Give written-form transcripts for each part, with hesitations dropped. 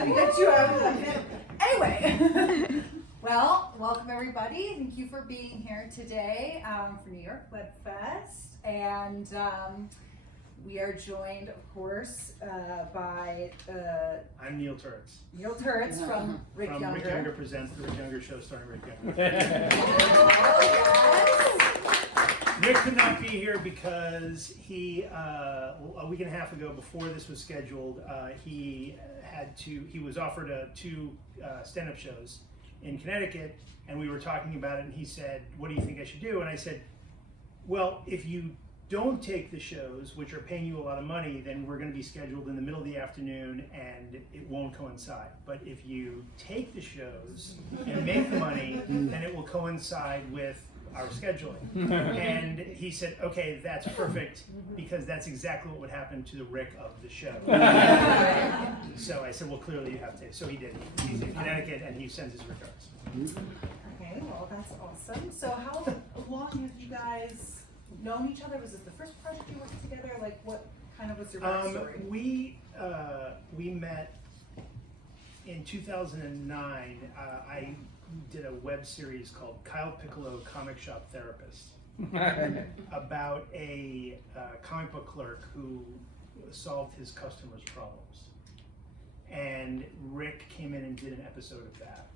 trying to get you out of that. Anyway, well, welcome everybody. Thank you for being here today for New York Web Fest. And we are joined, of course, by I'm Neil Turitz. Neil Turitz from Rick Younger. Rick Younger Presents, the Rick Younger Show starring Rick Younger. Rick could not be here because he, a week and a half ago, before this was scheduled, he was offered two stand-up shows in Connecticut, and we were talking about it, and he said, "What do you think I should do?" And I said, "Well, if you don't take the shows, which are paying you a lot of money, then we're going to be scheduled in the middle of the afternoon and it won't coincide. But if you take the shows and make the money, then it will coincide with our scheduling." And he said, "Okay, that's perfect, because that's exactly what would happen to the Rick of the show." So I said, "Well, clearly you have to." So he did. He's in Connecticut and he sends his regards. Okay, well, that's awesome. So how long have you guys known each other? Was this the first project you worked together? Like, what kind of was your backstory? We met in 2009. I did a web series called Kyle Piccolo Comic Shop Therapist about a comic book clerk who solved his customers' problems. And Rick came in and did an episode of that.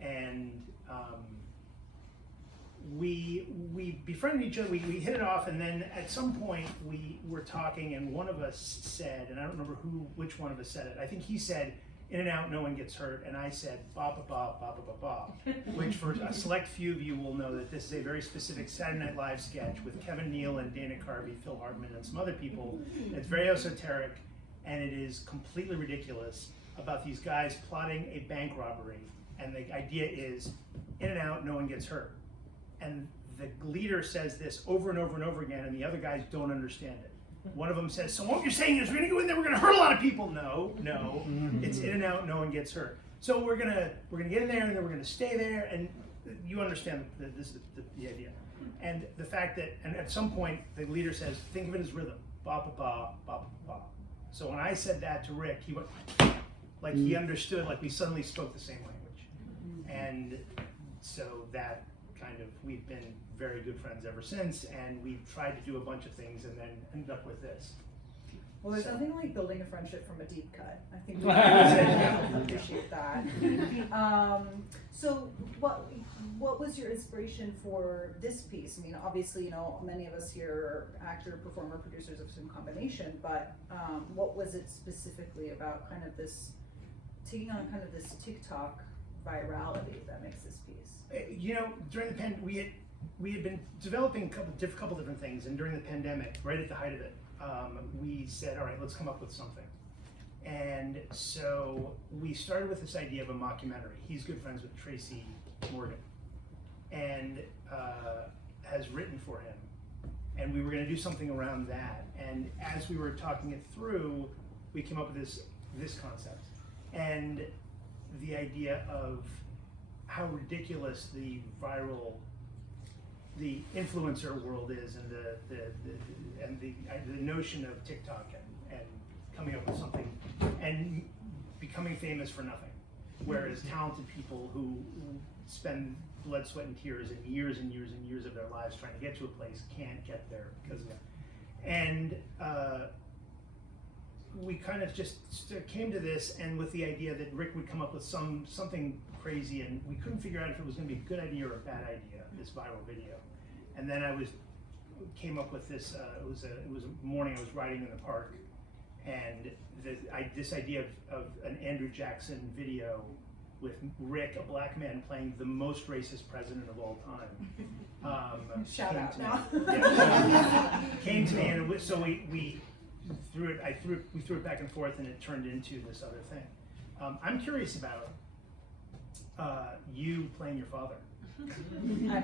And we befriended each other, we hit it off, and then at some point we were talking and one of us said, and I don't remember which one of us said it, I think he said, "In and out, no one gets hurt," and I said, "Ba ba ba ba ba ba ba," which for a select few of you will know that this is a very specific Saturday Night Live sketch with Kevin Neal and Dana Carvey, Phil Hartman, and some other people. It's very esoteric, and it is completely ridiculous, about these guys plotting a bank robbery, and the idea is, in and out, no one gets hurt. And the leader says this over and over and over again, and the other guys don't understand it. One of them says, "So what you're saying is we're gonna go in there, we're gonna hurt a lot of people." No, it's in and out, no one gets hurt. So we're gonna get in there, and then we're gonna stay there, and you understand the idea. And the fact that, and at some point the leader says, "Think of it as rhythm, ba ba ba ba ba ba." So when I said that to Rick, he went like he understood, like we suddenly spoke the same language, and so that kind of, we've been very good friends ever since, and we've tried to do a bunch of things and then ended up with this. Well, there's nothing like building a friendship from a deep cut. I think we appreciate that. So what was your inspiration for this piece? I mean, obviously, you know, many of us here are actor, performer, producers of some combination, but what was it specifically about kind of this, taking on kind of this TikTok virality that makes this piece? You know, during the pandemic, we had been developing a couple different things, and during the pandemic, right at the height of it, we said, all right, let's come up with something. And so we started with this idea of a mockumentary. He's good friends with Tracy Morgan, and has written for him. And we were going to do something around that. And as we were talking it through, we came up with this concept, and the idea of how ridiculous the influencer world is, and the notion of TikTok and coming up with something and becoming famous for nothing, whereas talented people who spend blood, sweat, and tears and years and years and years of their lives trying to get to a place can't get there because of that. And we kind of just came to this, and with the idea that Rick would come up with something crazy, and we couldn't figure out if it was going to be a good idea or a bad idea, this viral video. And then I came up with this. It was a morning I was riding in the park, and this idea of an Andrew Jackson video with Rick, a black man, playing the most racist president of all time. Shout out now. Came to me, and so we threw it. We threw it back and forth, and it turned into this other thing. I'm curious about you playing your father. I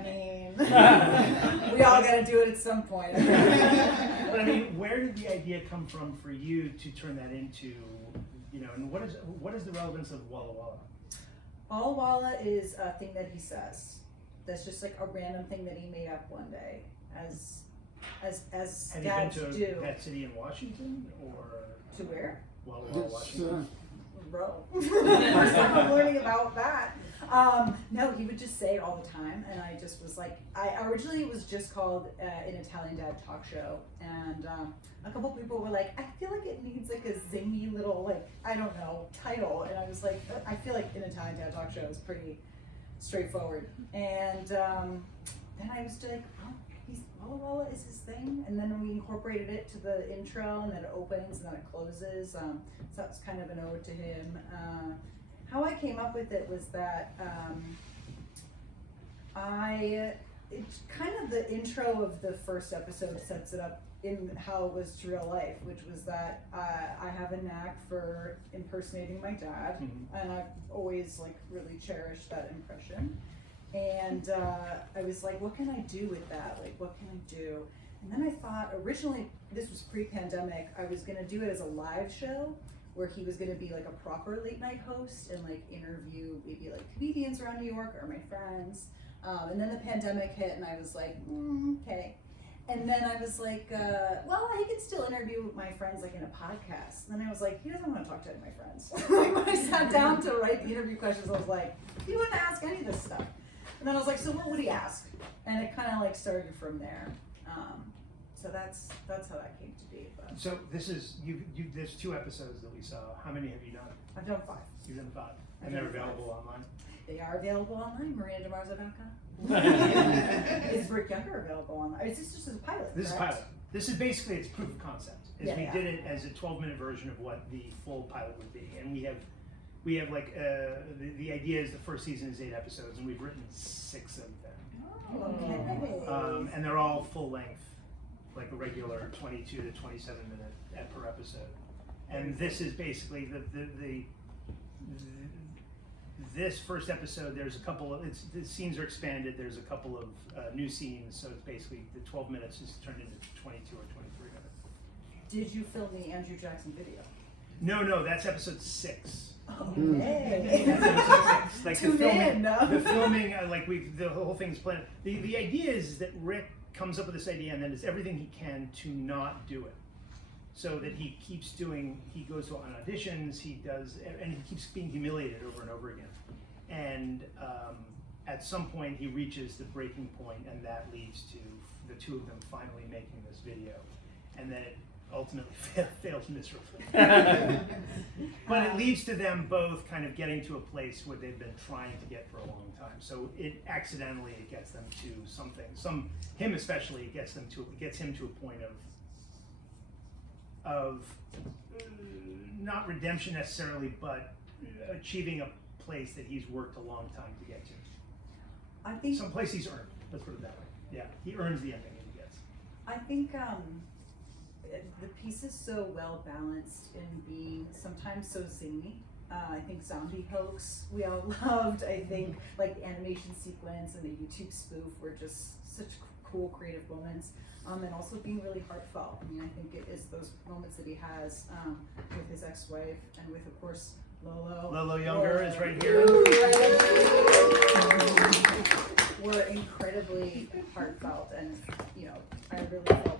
mean, we all got to do it at some point. But I mean, where did the idea come from for you to turn that into, you know, and what is the relevance of Walla Walla? Walla Walla is a thing that he says. That's just like a random thing that he made up one day, as Have dads you been to do. that city in Washington, or To where? while watching. Bro. First time I'm learning about that. No, he would just say it all the time, and I just was like, I originally it was just called an Italian Dad Talk Show, and a couple people were like, I feel like it needs like a zingy little, like, I don't know, title, and I was like, I feel like an Italian Dad Talk Show is pretty straightforward, and then I was just like, oh, Walla Walla is his thing, and then we incorporated it to the intro, and then it opens and then it closes, so that's kind of an ode to him. How I came up with it was that it's kind of the intro of the first episode sets it up in how it was to real life, which was that I have a knack for impersonating my dad, and I've always like really cherished that impression. And I was like, what can I do with that? Like, what can I do? And then I thought, originally, this was pre-pandemic, I was gonna do it as a live show where he was gonna be like a proper late night host and like interview maybe like comedians around New York or my friends. And then the pandemic hit and I was like, okay. And then I was like, well, I could still interview my friends like in a podcast. And then I was like, he doesn't want to talk to any of my friends. Like when I sat down to write the interview questions, I was like, he wouldn't ask any of this stuff. And then I was like, so what would he ask? And it kind of like started from there. So that's how that came to be. But So this is there's 2 episodes that we saw. How many have you done? I've done 5. You've done 5, I've and they're done 5. available online. They are available online. MarinaDeMarzo.com. Is Brick Younger available online? Is this just a pilot? This is correct? pilot. This is basically its proof of concept. We did it as a 12-minute version of what the full pilot would be, and we have like the idea is the first season is 8 episodes, and we've written 6 of them. Oh, okay. And they're all full length, like a regular 22 to 27 minute per episode. And this is basically this first episode. There's a couple of the scenes are expanded. There's a couple of new scenes, so it's basically the 12 minutes is turned into 22 or 23 minutes. Did you film the Andrew Jackson video? No, that's episode 6. Okay. That's episode 6. Like Tune in. the filming, the whole thing's planned. The idea is that Rick comes up with this idea and then does everything he can to not do it. So that he keeps doing, he goes on auditions, he does, and he keeps being humiliated over and over again. And at some point he reaches the breaking point, and that leads to the 2 of them finally making this video. And then it ultimately fails miserably. But it leads to them both kind of getting to a place where they've been trying to get for a long time. So it gets them to something. Him especially gets him to a point of not redemption necessarily, but achieving a place that he's worked a long time to get to. I think Some place he's earned. Let's put it that way. Yeah, he earns the ending that he gets. I think the piece is so well balanced in being sometimes so zany. I think Zombie Hoax we all loved. I think like the animation sequence and the YouTube spoof were just such cool creative moments. And also being really heartfelt. I mean, I think it is those moments that he has with his ex-wife and with, of course, Lolo. Lolo Younger is right here. Were incredibly heartfelt, and I really felt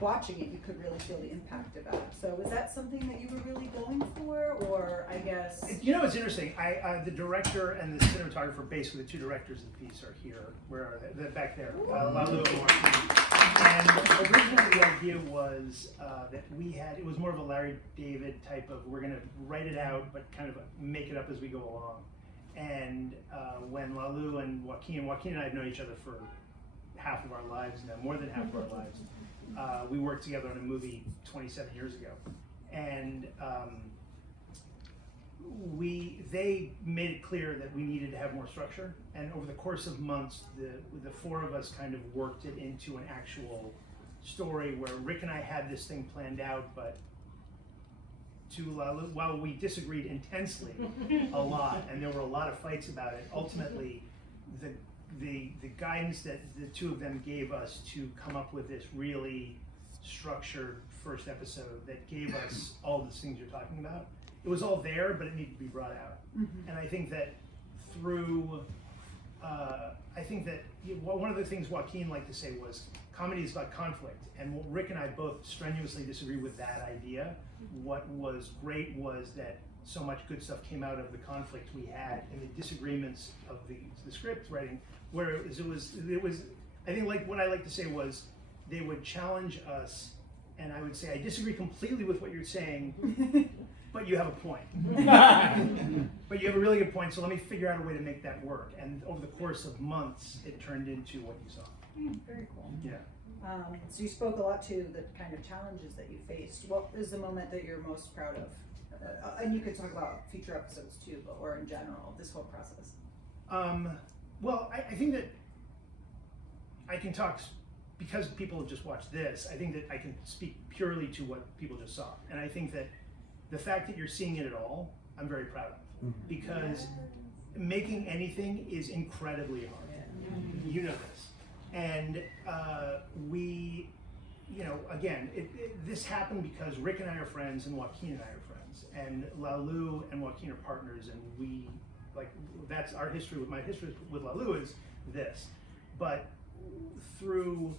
watching it. You could really feel the impact of that. So, was that something that you were really going for, or I guess? It's interesting. The director and the cinematographer, basically the 2 directors of the piece, are here. Where are they? They're back there. Lalu and Joaquin. And originally the idea was that it was more of a Larry David type of, we're going to write it out, but kind of make it up as we go along. And when Lalu and Joaquin and I have known each other for half of our lives now, more than half of our lives. We worked together on a movie 27 years ago. And they made it clear that we needed to have more structure, and over the course of months, the 4 of us kind of worked it into an actual story where Rick and I had this thing planned out, but while we disagreed intensely a lot, and there were a lot of fights about it, ultimately the guidance that the 2 of them gave us to come up with this really structured first episode that gave us all the things you're talking about. It was all there, but it needed to be brought out. Mm-hmm. And I think that one of the things Joaquin liked to say was, comedy is about conflict, and Rick and I both strenuously disagree with that idea. What was great was that so much good stuff came out of the conflict we had and the disagreements of the script writing, where it was I think, like, what I like to say was they would challenge us, and I would say, I disagree completely with what you're saying, but you have a point. But you have a really good point, so let me figure out a way to make that work. And over the course of months, it turned into what you saw. Very cool. Yeah. So you spoke a lot to the kind of challenges that you faced. What is the moment that you're most proud of? And you could talk about future episodes too, but or in general, this whole process. Well, I think that I can talk, because people have just watched this, I think that I can speak purely to what people just saw. And I think that the fact that you're seeing it at all, I'm very proud of. Because making anything is incredibly hard. You know this. And we, you know, again, this happened because Rick and I are friends and Joaquin and I are friends. And Lalu and Joaquin are partners, and we, like, that's our history. My history with Lalu is this. But through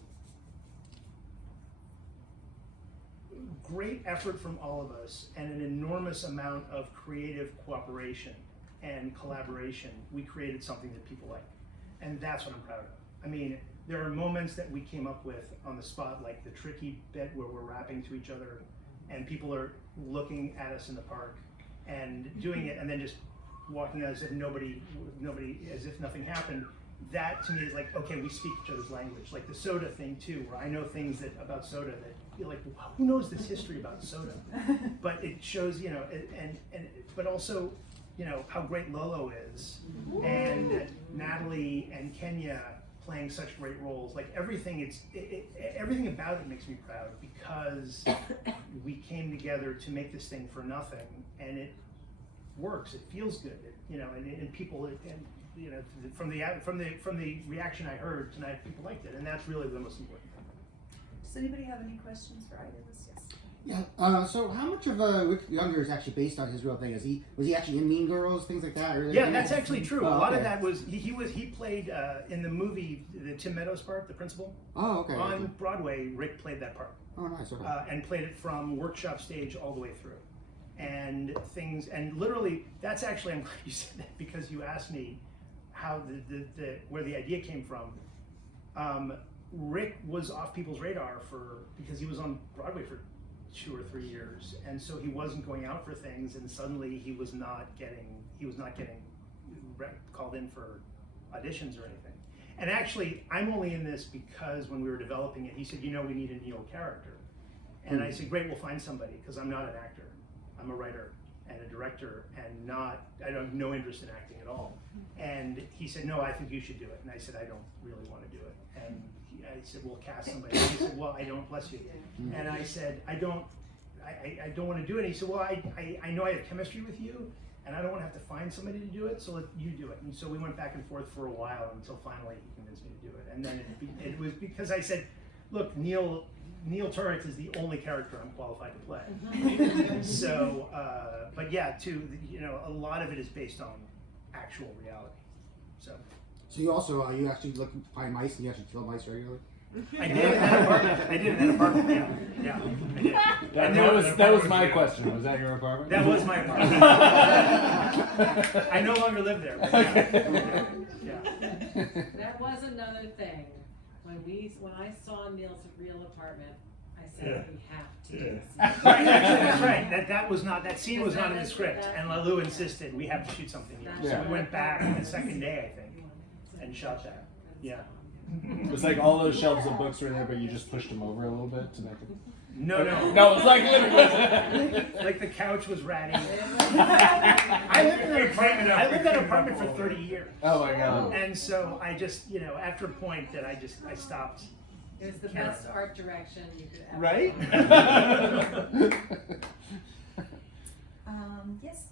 great effort from all of us and an enormous amount of creative cooperation and collaboration, we created something that people like. And that's what I'm proud of. I mean, there are moments that we came up with on the spot, like the tricky bit where we're rapping to each other and people are looking at us in the park and doing it and then just walking out as if as if nothing happened. That to me is like, okay, we speak each other's language. Like the soda thing too, where I know things about soda that you're like, who knows this history about soda? But it shows, you know, but also, you know, how great Lolo is, and Natalie and Kenya playing such great roles. Like everything, everything about it makes me proud because we came together to make this thing for nothing, and it works. It feels good, you know, and people, and you know, from the reaction I heard tonight, people liked it, and that's really the most important thing. Does anybody have any questions for either of us? Yes. Yeah. So how much of Rick Younger is actually based on his real thing? Was he actually in Mean Girls, things like that? Or Yeah, that's actually true. Oh, a lot okay. of that was he played in the movie, the Tim Meadows part, the principal. Oh, okay. On Broadway, Rick played that part. Oh, nice. Okay. And played it from workshop stage all the way through. And literally, that's actually, I'm glad you said that because you asked me how where the idea came from. Rick was off people's radar because he was on Broadway for 2 or 3 years, and so he wasn't going out for things, and suddenly he was not getting called in for auditions or anything. And actually, I'm only in this because when we were developing it, he said, you know, we need a Neil character. And I said, great, we'll find somebody, because I'm not an actor. I'm a writer and a director, and I have no interest in acting at all. And he said, no, I think you should do it. And I said, I don't really want to do it. And I said, well, cast somebody. And he said, well, I don't, bless you. And I said, I don't want to do it. And he said, well, I know I have chemistry with you, and I don't want to have to find somebody to do it, so let you do it. And so we went back and forth for a while until finally he convinced me to do it. And then it was because I said, look, Neil Turitz is the only character I'm qualified to play. So, but yeah, too, you know, a lot of it is based on actual reality. So you also you actually look to find mice and you actually kill mice regularly? I did in that apartment. Yeah, I did. That was my question. Was that your apartment? That was my apartment. I no longer live there. But yeah. That was another thing. When I saw Neil's real apartment, I said we have to do this. Right, actually, that's right. That scene was not in the script, and Lalu insisted we have to shoot something here. So we went back the second day, I think, and shot that. Yeah. It was like all those shelves of books were there, but you just pushed them over a little bit to make it. No. No, it's like literally. Like the couch was ratty. I lived in that apartment for 30 years. Oh my god. And so I just, you know, after a point that I stopped. It was the best art direction you could ever Right? Yes.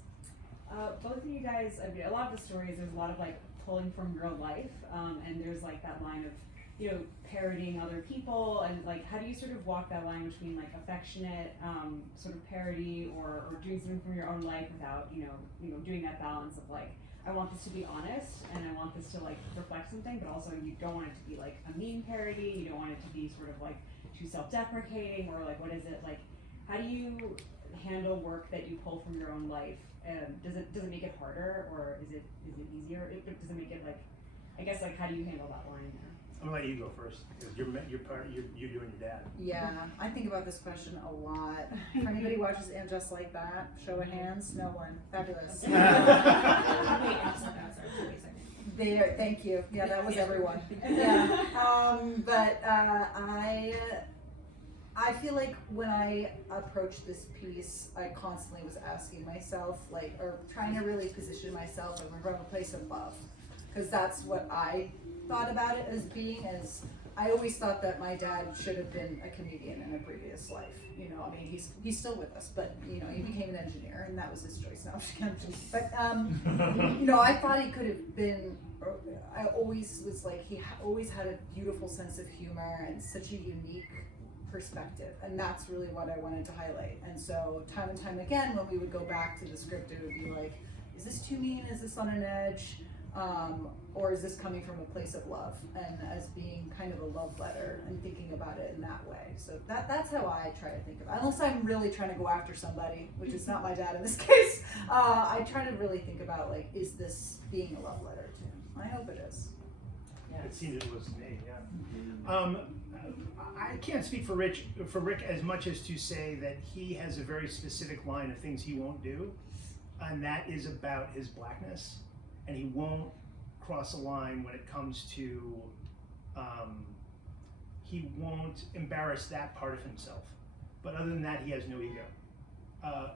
Both of you guys, I mean, a lot of the stories, there's a lot of like pulling from real life, and there's like that line of you know, parodying other people, and like, how do you sort of walk that line between like affectionate, sort of parody or doing something from your own life without, you know, doing that balance of like, I want this to be honest and I want this to like reflect something, but also you don't want it to be like a mean parody, you don't want it to be sort of like too self-deprecating, or like, what is it like, how do you handle work that you pull from your own life? Does it make it harder, or is it easier? Does it make it like, I guess, like, how do you handle that line there? I'm gonna let you go first because you're doing your dad. Yeah, I think about this question a lot. If anybody watches And Just Like That, show of hands, no one. Fabulous. There, thank you. Yeah, that was everyone. Yeah. But I feel like when I approached this piece, I constantly was asking myself, like, or trying to really position myself from a place of love, because that's what I thought about it as being. As I always thought that my dad should have been a comedian in a previous life. You know, I mean, he's still with us, but you know, he became an engineer, and that was his choice. Now, but you know, I thought he could have been. I always was like, he always had a beautiful sense of humor and such a unique perspective, and that's really what I wanted to highlight. And so time and time again, when we would go back to the script, it would be like, is this too mean? Is this on an edge? Or is this coming from a place of love, and as being kind of a love letter, and thinking about it in that way? So that's how I try to think of it. Unless I'm really trying to go after somebody, which is not my dad in this case, I try to really think about, like, is this being a love letter to him? I hope it is. It seemed it was to me, yeah. I can't speak for Rick as much as to say that he has a very specific line of things he won't do, and that is about his blackness, and he won't cross a line when it comes to, he won't embarrass that part of himself. But other than that, he has no ego.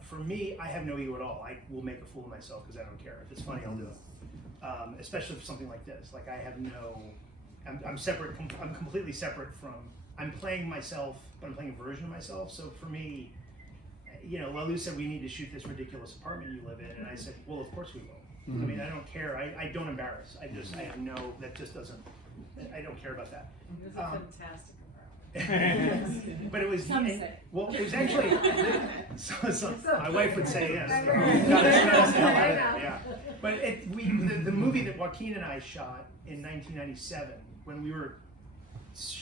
For me, I have no ego at all. I will make a fool of myself because I don't care. If it's funny, I'll do it. Especially for something like this. Like, I have no, I'm separate, I'm completely separate from, I'm playing myself, but I'm playing a version of myself. So for me, you know, Lalu said, we need to shoot this ridiculous apartment you live in. And I said, well, of course we will. I mean, I don't care. I don't embarrass. I have no, that just doesn't, I don't care about that. It was a fantastic apartment. But it was, Some say. well, it was actually, my wife would say yes. No, that's the hell out of that, yeah. But the movie that Joaquin and I shot in 1997, when we were,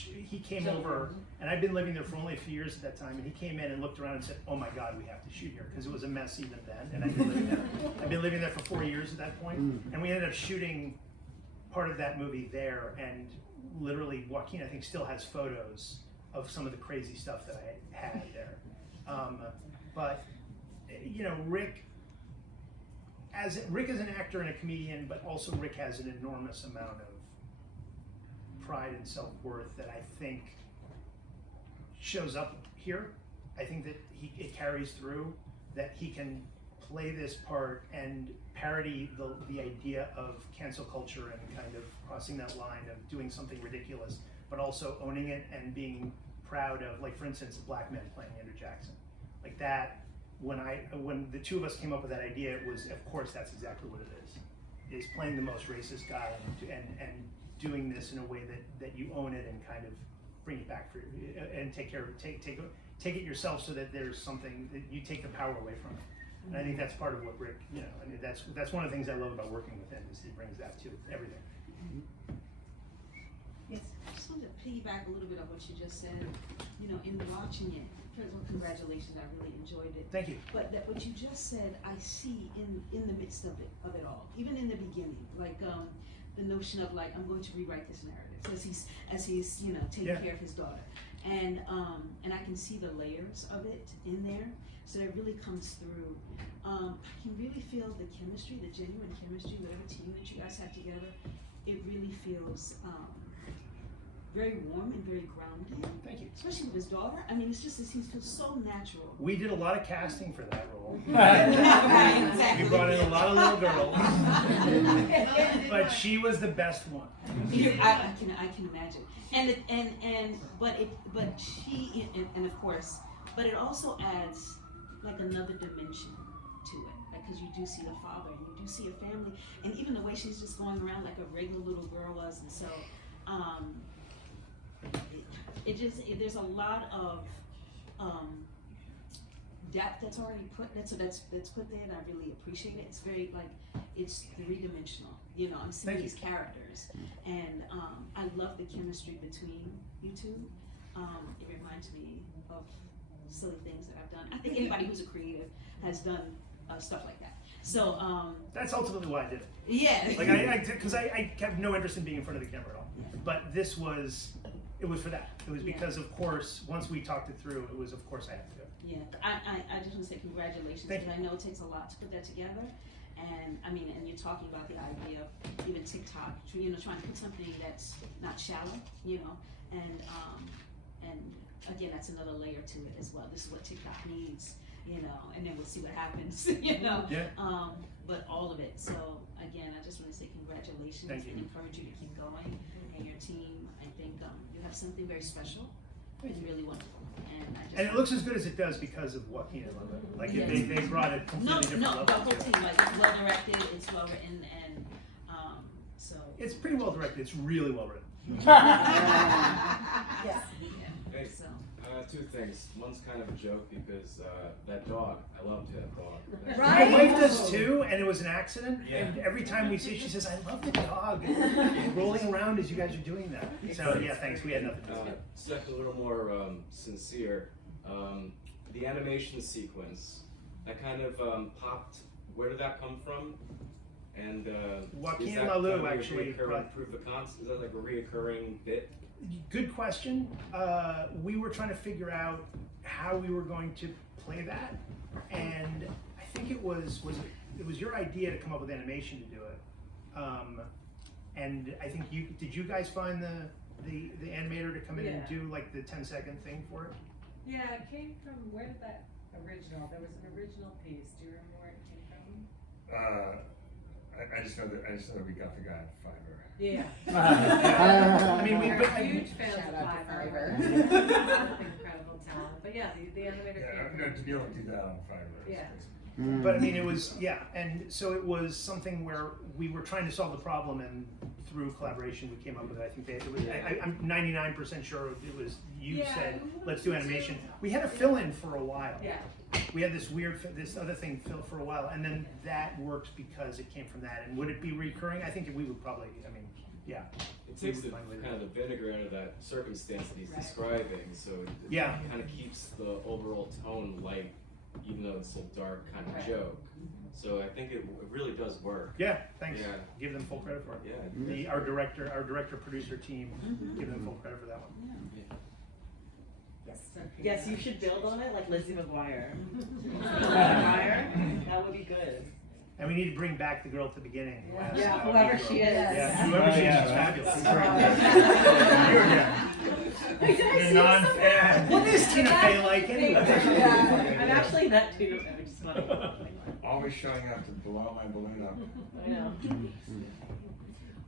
he came over, and I'd been living there for only a few years at that time, and he came in and looked around and said, oh my God, we have to shoot here, because it was a mess even then, and I'd been living there for 4 years at that point, and we ended up shooting part of that movie there, and literally Joaquin, I think, still has photos of some of the crazy stuff that I had there. But, you know, Rick as an actor and a comedian, but also Rick has an enormous amount of pride and self-worth that I think shows up here. I think that it carries through, that he can play this part and parody the idea of cancel culture and kind of crossing that line of doing something ridiculous, but also owning it and being proud of, like, for instance, a black man playing Andrew Jackson. Like that, when the two of us came up with that idea, it was, of course, that's exactly what it is playing the most racist guy and doing this in a way that you own it and kind of bring it back for you and take it yourself, so that there's something that you take the power away from it. And I think that's part of what Rick, you know, I mean, that's one of the things I love about working with him, is he brings that to everything. Yes, I just wanted to piggyback a little bit on what you just said. You know, in watching it, first of all, congratulations, I really enjoyed it. Thank you. But that what you just said, I see in the midst of it all, even in the beginning, like the notion of, like, I'm going to rewrite this narrative as he's you know, taking care of his daughter, and I can see the layers of it in there, so it really comes through. I can really feel the chemistry, the genuine chemistry, whatever team that you guys have together. It really feels very warm and very grounded. Thank you. Especially with his daughter. I mean, it's just, it seems so natural. We did a lot of casting for that role. Exactly. We brought in a lot of little girls, but she was the best one. I can imagine. But she and of course, but it also adds like another dimension to it, because you do see the father and you do see a family, and even the way she's just going around like a regular little girl was, and so there's a lot of depth that's already put that's put there, and I really appreciate it. It's very it's three-dimensional. You know, I'm seeing Thank these characters, and I love the chemistry between you two. It reminds me of silly things that I've done. I think anybody who's a creative has done stuff like that. So That's ultimately why I did it. yeah. Like because I have no interest in being in front of the camera at all. But it was for that. It was because, of course, once we talked it through, it was, of course, I had to do it. Yeah, I just want to say congratulations, Thank because I know it takes a lot to put that together. And I mean, and you're talking about the idea of even TikTok, you know, trying to put something that's not shallow, you know, and again, that's another layer to it as well. This is what TikTok needs, you know, and then we'll see what happens, you know. Yeah. But all of it. So again, I just want to say congratulations Thank you. and encourage you to keep going. And your team, I think you have something very special and really wonderful. And it looks as good as it does because of Joaquin and Linda. Like they brought it completely different level. the whole team, like it's well directed, it's well written, and so. It's pretty well directed. It's really well written. Yes. Hey, So. two things. One's kind of a joke because that dog, I loved that dog. Right? My wife does too, and it was an accident. Yeah. And every time we see it, she says, "I love the dog rolling around as you guys are doing that." So yeah, thanks. We had nothing to do. Second, a little more sincere. The animation sequence, that kind of popped. Where did that come from? And Joaquin is that Lalu kind of actually a reoccurring brought- proof of concept? Is that like a reoccurring bit? Good question. We were trying to figure out how we were going to play that, and I think it was your idea to come up with animation to do it. And I think did you guys find the animator to come in and do like the 10-second thing for it? Yeah, it came from, where did that original, there was an original piece, do you remember where it came from? I just know that we got the guy at Fiverr. Yeah. I mean, We're huge fans Shout of out to Fiverr. Fiverr. Incredible talent, but yeah, the animator Yeah, came no, from. to be able to do that on Fiverr. Yeah. But I mean, it was, and so it was something where we were trying to solve the problem, and through collaboration, we came up with it. I think I'm 99% sure it was you said, let's do animation. We had a fill-in for a while. Yeah. We had this other thing fill for a while, and then that worked because it came from that. And would it be recurring? I think we would probably, yeah. It takes the kind of the vinegar out of that circumstance that he's describing, so it kind of keeps the overall tone light, even though it's a dark kind of joke. So I think it really does work. Yeah, thanks. Yeah. Give them full credit for it. Yeah. Our director producer team, give them full credit for that one. Yes, you should build on it like Lizzie McGuire. McGuire, that would be good. And we need to bring back the girl at the beginning. Yeah, whoever she is. Yeah, whoever she is, she's fabulous. You're non-fan. What is Tina Fey like anyway? I'm actually that too. I'm just funny. Always showing up to blow my balloon up. I know.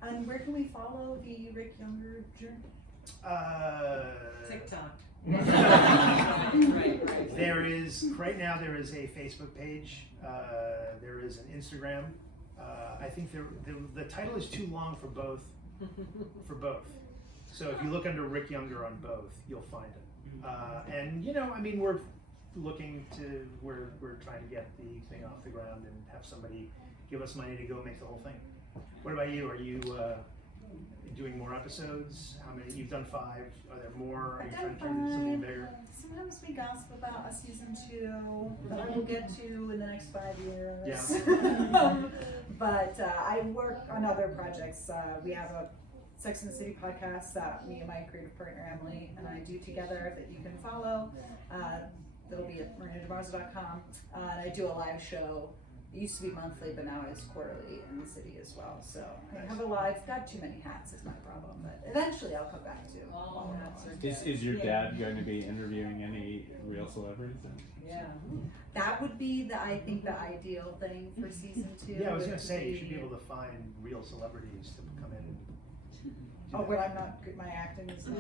And where can we follow the Rick Younger journey? TikTok. There is there is a Facebook page. There is an Instagram. I think the title is too long for both. So if you look under Rick Younger on both, you'll find it. And we're looking to we're trying to get the thing off the ground and have somebody give us money to go make the whole thing. What about you? Are you doing more episodes? How many? You've done 5. Are there more? Are you trying to turn it into something bigger? Sometimes we gossip about a season 2 that I will get to in the next 5 years. Yeah. But I work on other projects. We have a Sex and the City podcast that me and my creative partner Emily and I do together that you can follow. That'll be at marinademarzo.com. And I do a live show. It used to be monthly, but now it's quarterly in the city as well. So I have got too many hats is my problem, but eventually I'll come back to all hats. Is your dad going to be interviewing any real celebrities then? Yeah. That would be I think the ideal thing for season 2. Yeah, I was gonna say you should be able to find real celebrities to come in and do Oh, that. when I'm not good, my acting is not.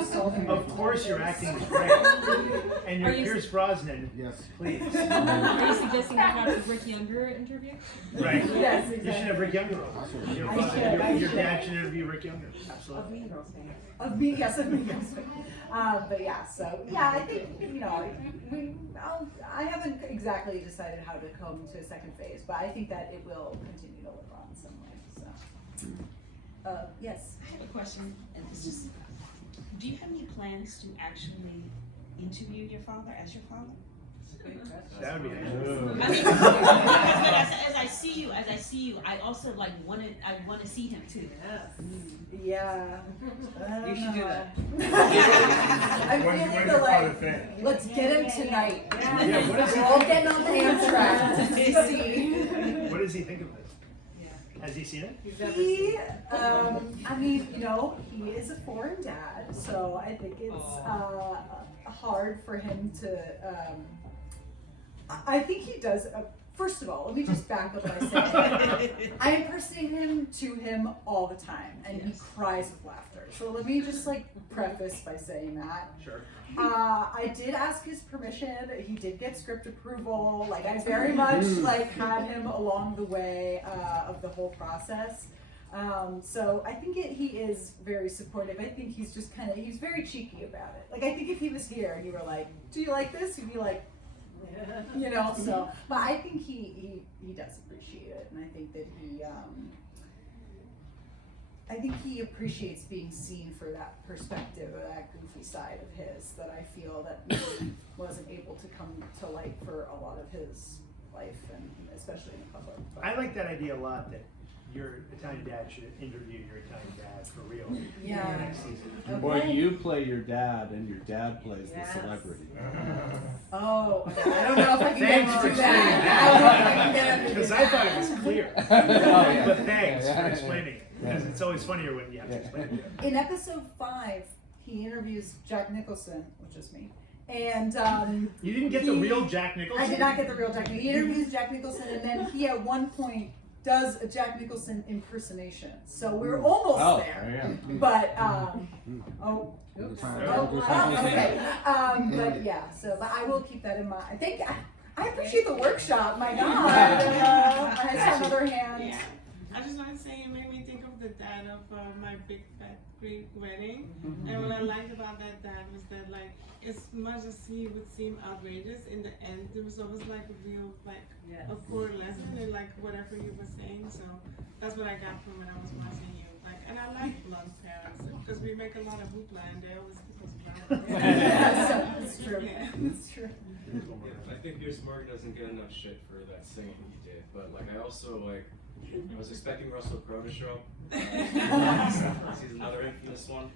Insulting. Of course, your acting is great. And your Are you- Pierce Brosnan, Yes. please. Are you suggesting I have a Rick Younger interview? Right. Yes, You should exactly. have Rick Younger on. Your I father- should, your- I your should. dad should interview Rick Younger. Of Absolutely. Mean Girls fame. Of me, yes, of me, yes. But yeah, so, yeah, I think, you know, I haven't exactly decided how to come to a second phase, but I think that it will continue to live on some way, so. Yes. I have a question, and it's just, do you have any plans to actually interview your father as your father? That would be nice. I mean, as I see you, I also like wanna see him too. Yeah. You should do that. I'm When's feeling your the father like, think? let's get him tonight. Yeah, what is he We're all getting on the Amtrak to see. What does he think of this? Has he seen it? He, I mean, you know, he is a foreign dad, so I think it's hard for him to. I think he does. First of all, let me just back up by saying I impersonate him to him all the time, and he cries with laughter. So let me just like preface by saying that. Sure. I did ask his permission. He did get script approval. Like I very much like had him along the way of the whole process. So I think he is very supportive. I think he's just he's very cheeky about it. Like I think if he was here and you were like, "Do you like this?" He'd be like, you know. So, but I think he does appreciate it, and I think that he appreciates being seen for that perspective, or that goofy side of his that I feel that maybe wasn't able to come to light for a lot of his life, and especially in the public. But I like that idea a lot, that your Italian dad should interview your Italian dad for real. Yeah. In the next season. Or you play your dad and your dad plays Yes. the celebrity. Oh, okay. I don't know if I can Thanks get for into explaining that. that. I don't know if I can get into Because I that. thought it was clear. Oh, yeah. But thanks Yeah, for yeah, explaining it. Because it's always funnier when you have to explain it. In episode 5, he interviews Jack Nicholson, which is me. And You didn't get the real Jack Nicholson? I did not get the real Jack Nicholson. He interviews Jack Nicholson, and then he at one point does a Jack Nicholson impersonation. So we're almost there. But okay. But yeah. So, but I will keep that in mind. I appreciate the workshop. My God. I saw another hand. Yeah. I just want to say it made me think of the dad of my big fat Greek wedding. And what I liked about that dad was that, like, as much as he would seem outrageous, in the end there was always like a real a core lesson in like whatever you were saying. So that's what I got from when I was watching you. Like, and I like blunt parents because we make a lot of hoopla and they always keep us balanced. It's true. Yeah. It's true. I think Pierce Morgan doesn't get enough shit for that singing he did, but like I also I was expecting Russell Crowe to show. He's another infamous one.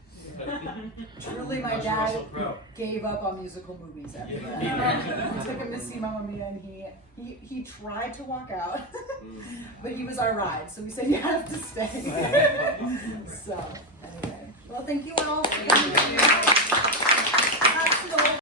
Truly, my How's dad Russell Crowe? gave up on musical movies after that. We took him to see Mamma Mia, and he tried to walk out, but he was our ride, so we said you have to stay. So anyway, well, thank you all.